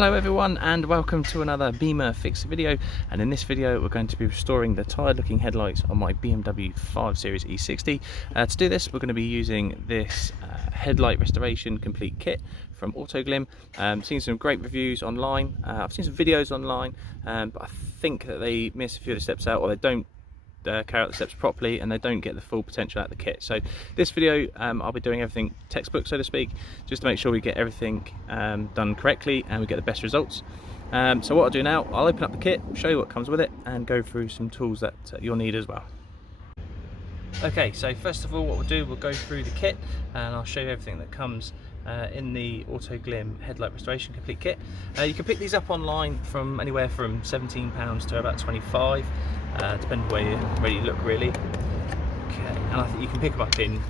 Hello everyone and welcome to another Bimmer Fixer video, and in this video we're going to be restoring the tired looking headlights on my BMW 5 Series E60. To do this we're going to be using this Headlight Restoration Complete Kit from Autoglym. Seen some great reviews online, I've seen some videos online, but I think that they miss a few of the steps out, or they don't carry out the steps properly and they don't get the full potential out of the kit. So this video I'll be doing everything textbook, so to speak, just to make sure we get everything done correctly and we get the best results. So what I'll do now, I'll open up the kit, show you what comes with it, and go through some tools that you'll need as well. Okay, so first of all what we'll do, we'll go through the kit and I'll show you everything that comes in the Autoglym Headlight Restoration Complete Kit. You can pick these up online from anywhere from £17 to about 25, depending where you look really. Okay, and I think you can pick them up in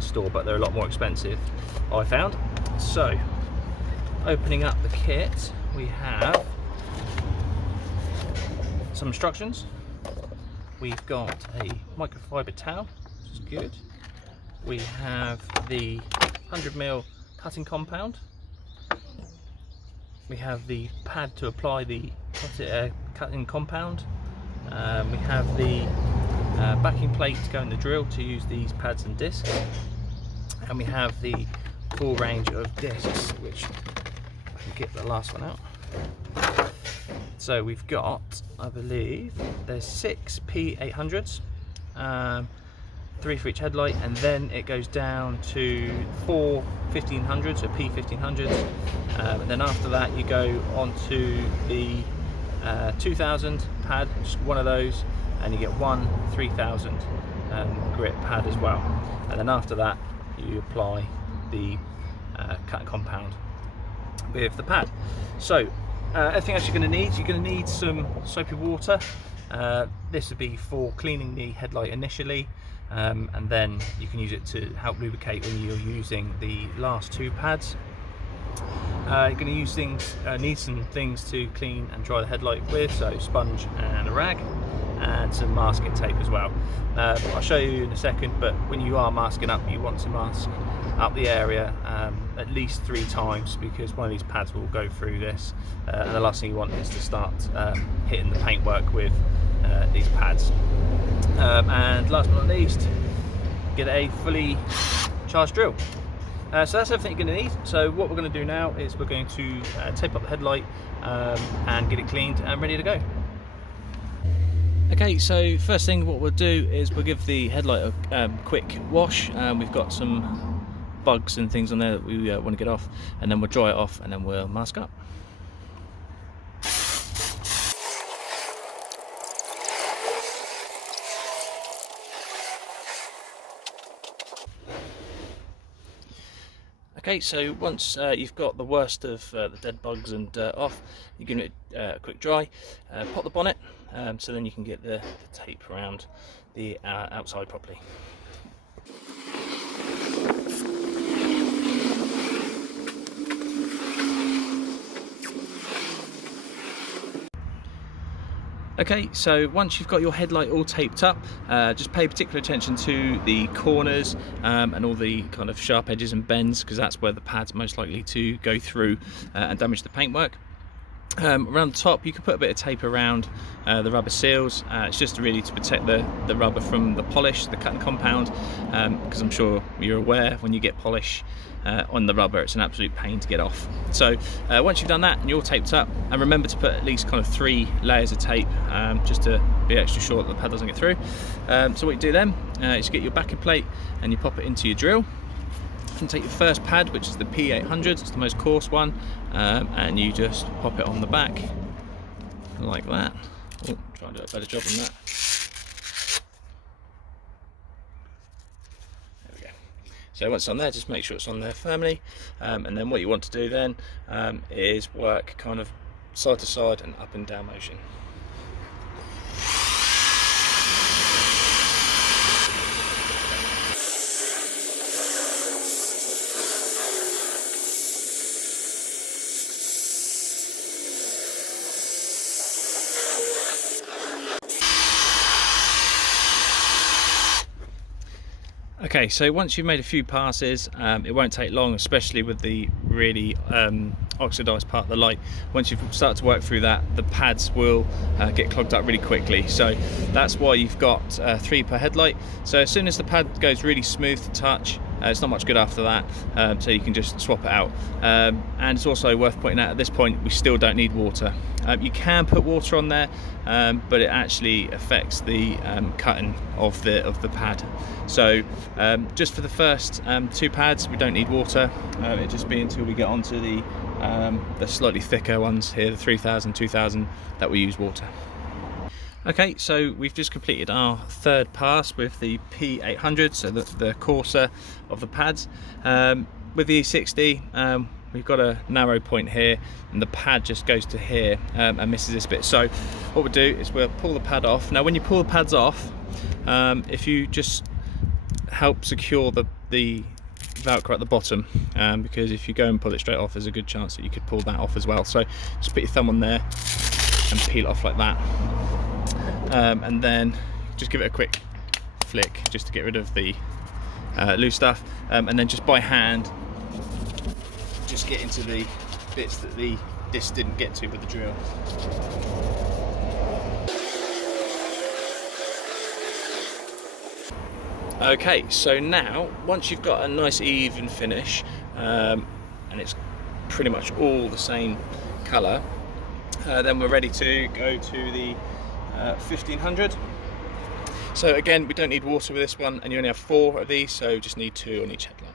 store, but they're a lot more expensive, I found. So opening up the kit, we have some instructions. We've got a microfiber towel, which is good. We have the 100mm cutting compound. We have the pad to apply the cutting compound. We have the backing plate to go in the drill to use these pads and discs. And we have the full range of discs, which I can get the last one out. So we've got, I believe, there's 6 P800s, 3 for each headlight, and then it goes down to 4 1500s, so P1500s, and then after that you go onto the 2000 pad, just one of those, and you get one 3000 grit pad as well, and then after that you apply the cutting compound with the pad. So everything else you're going to need some soapy water. This would be for cleaning the headlight initially, and then you can use it to help lubricate when you're using the last 2 pads. You're going to need some things to clean and dry the headlight with, so sponge and a rag, and some masking tape as well. I'll show you in a second, but when you are masking up, you want to mask up the area at least 3 times, because one of these pads will go through this, and the last thing you want is to start hitting the paintwork with these pads. And last but not least, get a fully charged drill. So that's everything you're going to need. So what we're going to do now is we're going to tape up the headlight and get it cleaned and ready to go. Okay, so first thing what we'll do is we'll give the headlight a quick wash. We've got some bugs and things on there that we want to get off, and then we'll dry it off and then we'll mask up. Okay, so once you've got the worst of the dead bugs and dirt off, you give it a quick dry, pop the bonnet, so then you can get the tape around the outside properly. Okay, so once you've got your headlight all taped up, just pay particular attention to the corners and all the kind of sharp edges and bends, because that's where the pad's most likely to go through and damage the paintwork. Around the top you can put a bit of tape around the rubber seals. It's just really to protect the rubber from the polish, the cutting compound, because I'm sure you're aware when you get polish on the rubber, it's an absolute pain to get off. So once you've done that and you're all taped up, and remember to put at least kind of 3 layers of tape, just to be extra sure that the pad doesn't get through. So what you do then is you get your backing plate and you pop it into your drill. You can take your first pad, which is the P800, it's the most coarse one, and you just pop it on the back like that. Oh, try and do a better job on that. There we go. So once it's on there, just make sure it's on there firmly, and then what you want to do then is work kind of side to side and up and down motion. Okay, so once you've made a few passes, it won't take long, especially with the really oxidized part of the light. Once you've started to work through that, the pads will get clogged up really quickly. So that's why you've got 3 per headlight. So as soon as the pad goes really smooth to touch, it's not much good after that, so you can just swap it out. And it's also worth pointing out, at this point we still don't need water. You can put water on there, but it actually affects the cutting of the pad. So just for the first 2 pads we don't need water. It just be until we get onto the slightly thicker ones here, the 3000, 2000, that we use water. Okay, so we've just completed our 3rd pass with the P800, so the coarser of the pads. With the e60, we've got a narrow point here, and the pad just goes to here and misses this bit. So what we'll do is we'll pull the pad off. Now when you pull the pads off, if you just help secure the Velcro at the bottom, because if you go and pull it straight off, there's a good chance that you could pull that off as well. So just put your thumb on there and peel it off like that. And then just give it a quick flick just to get rid of the loose stuff, and then just by hand just get into the bits that the disc didn't get to with the drill. Okay, so now once you've got a nice even finish, and it's pretty much all the same colour, then we're ready to go to the 1500. So again, we don't need water with this one, and you only have 4 of these, so just need 2 on each headlight.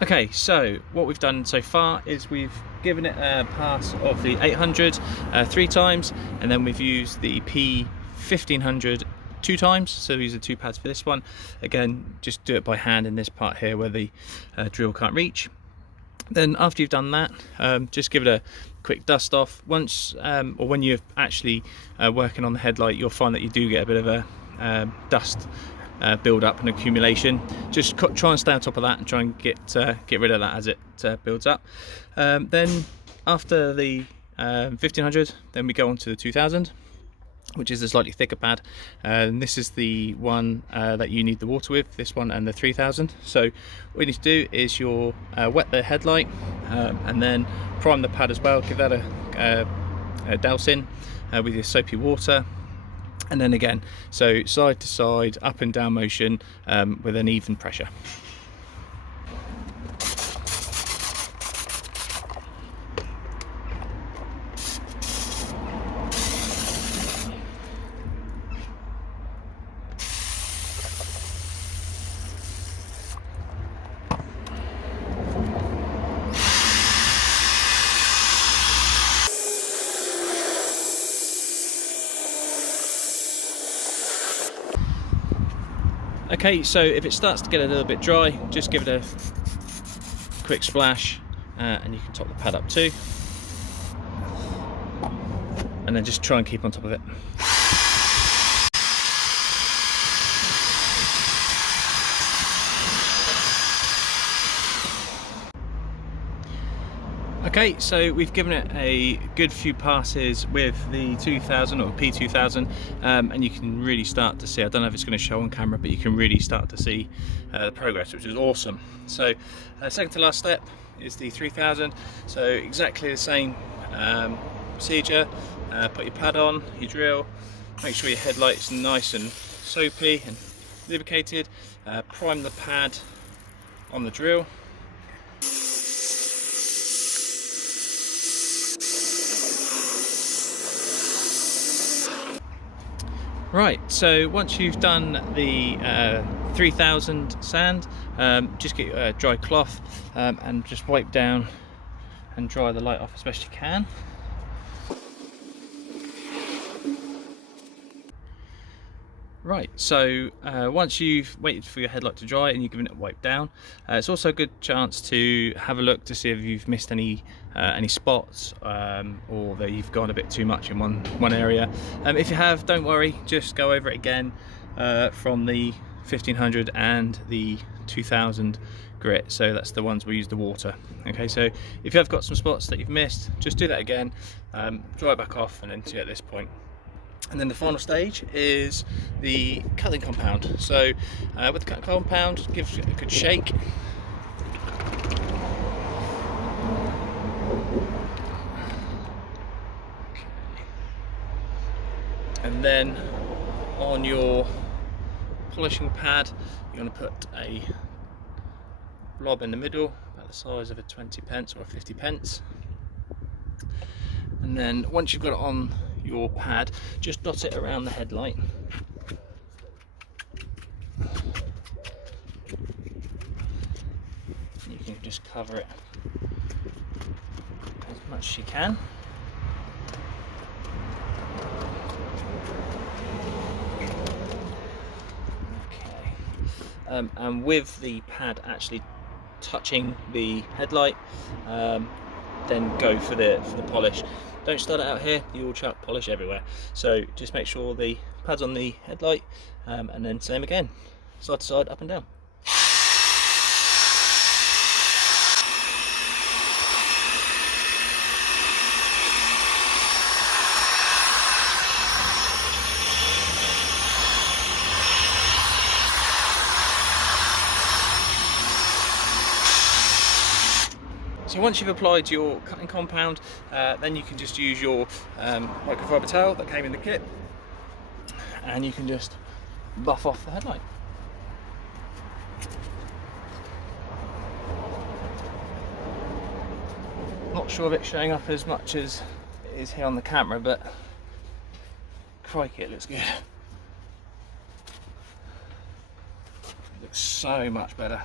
Okay, so what we've done so far is we've given it a pass of the 800 3 times, and then we've used the P1500 2 times, so these are 2 pads for this one. Again, just do it by hand in this part here where the drill can't reach. Then after you've done that, just give it a quick dust off. Once or when you're actually working on the headlight, you'll find that you do get a bit of a dust build up and accumulation. Just try and stay on top of that and try and get rid of that as it builds up. Then after the 1500, then we go on to the 2000, which is a slightly thicker pad, and this is the one that you need the water with, this one and the 3000. So what you need to do is you'll wet the headlight, and then prime the pad as well. Give that a douse in with your soapy water, and then again, so side to side, up and down motion, with an even pressure. Okay, so if it starts to get a little bit dry, just give it a quick splash, and you can top the pad up too, and then just try and keep on top of it. Okay, so we've given it a good few passes with the 2000 or P2000, and you can really start to see, I don't know if it's going to show on camera, but you can really start to see the progress, which is awesome. So second to last step is the 3000, so exactly the same procedure. Put your pad on, your drill, make sure your headlight's nice and soapy and lubricated, prime the pad on the drill. Right, so once you've done the 3000 sand, just get a dry cloth and just wipe down and dry the light off as best you can. Right, so once you've waited for your headlight to dry and you've given it a wipe down, it's also a good chance to have a look to see if you've missed any spots, or that you've gone a bit too much in one area. If you have, don't worry, just go over it again from the 1500 and the 2000 grit, so that's the ones we use the water. Okay, so if you have got some spots that you've missed, just do that again, dry it back off, and then at this point And then the final stage is the cutting compound. So with the cutting compound, give it a good shake. And then on your polishing pad, you're going to put a blob in the middle, about the size of a 20p or a 50p. And then once you've got it on your pad, just dot it around the headlight. You can just cover it as much as you can. Okay. And with the pad actually touching the headlight, then go for the polish. Don't start it out here, you will chuck polish everywhere. So just make sure the pad's on the headlight, and then same again, side to side, up and down. So once you've applied your cutting compound, then you can just use your microfiber towel that came in the kit, and you can just buff off the headlight. Not sure if it's showing up as much as it is here on the camera, but crikey, it looks good. It looks so much better.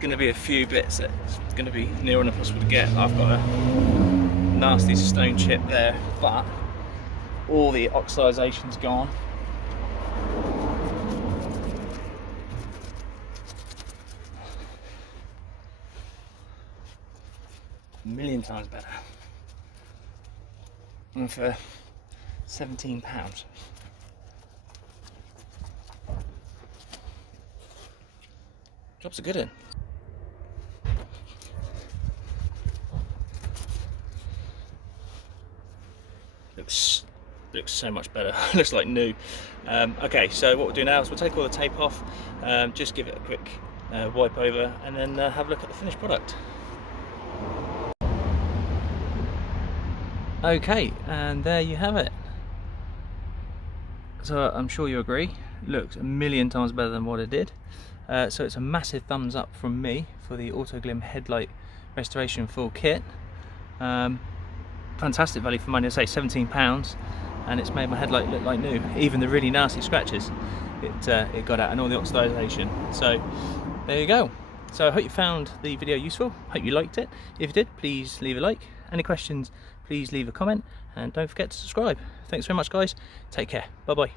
Going to be a few bits that's going to be near enough impossible to get. I've got a nasty stone chip there, but all the oxidization's gone. A million times better. And for £17. Jobs are good in. Looks so much better. Looks like new. Okay, so what we'll do now is we'll take all the tape off, just give it a quick wipe over, and then have a look at the finished product. Okay, and there you have it. So I'm sure you agree, looks a million times better than what it did. So it's a massive thumbs up from me for the Autoglym Headlight Restoration full kit. Fantastic value for money. I say £17, and it's made my headlight look like new. Even the really nasty scratches it got out, and all the oxidization. So there you go. So I hope you found the video useful. Hope you liked it. If you did, please leave a like. Any questions, please leave a comment, and don't forget to subscribe. Thanks very much, guys. Take care. Bye bye.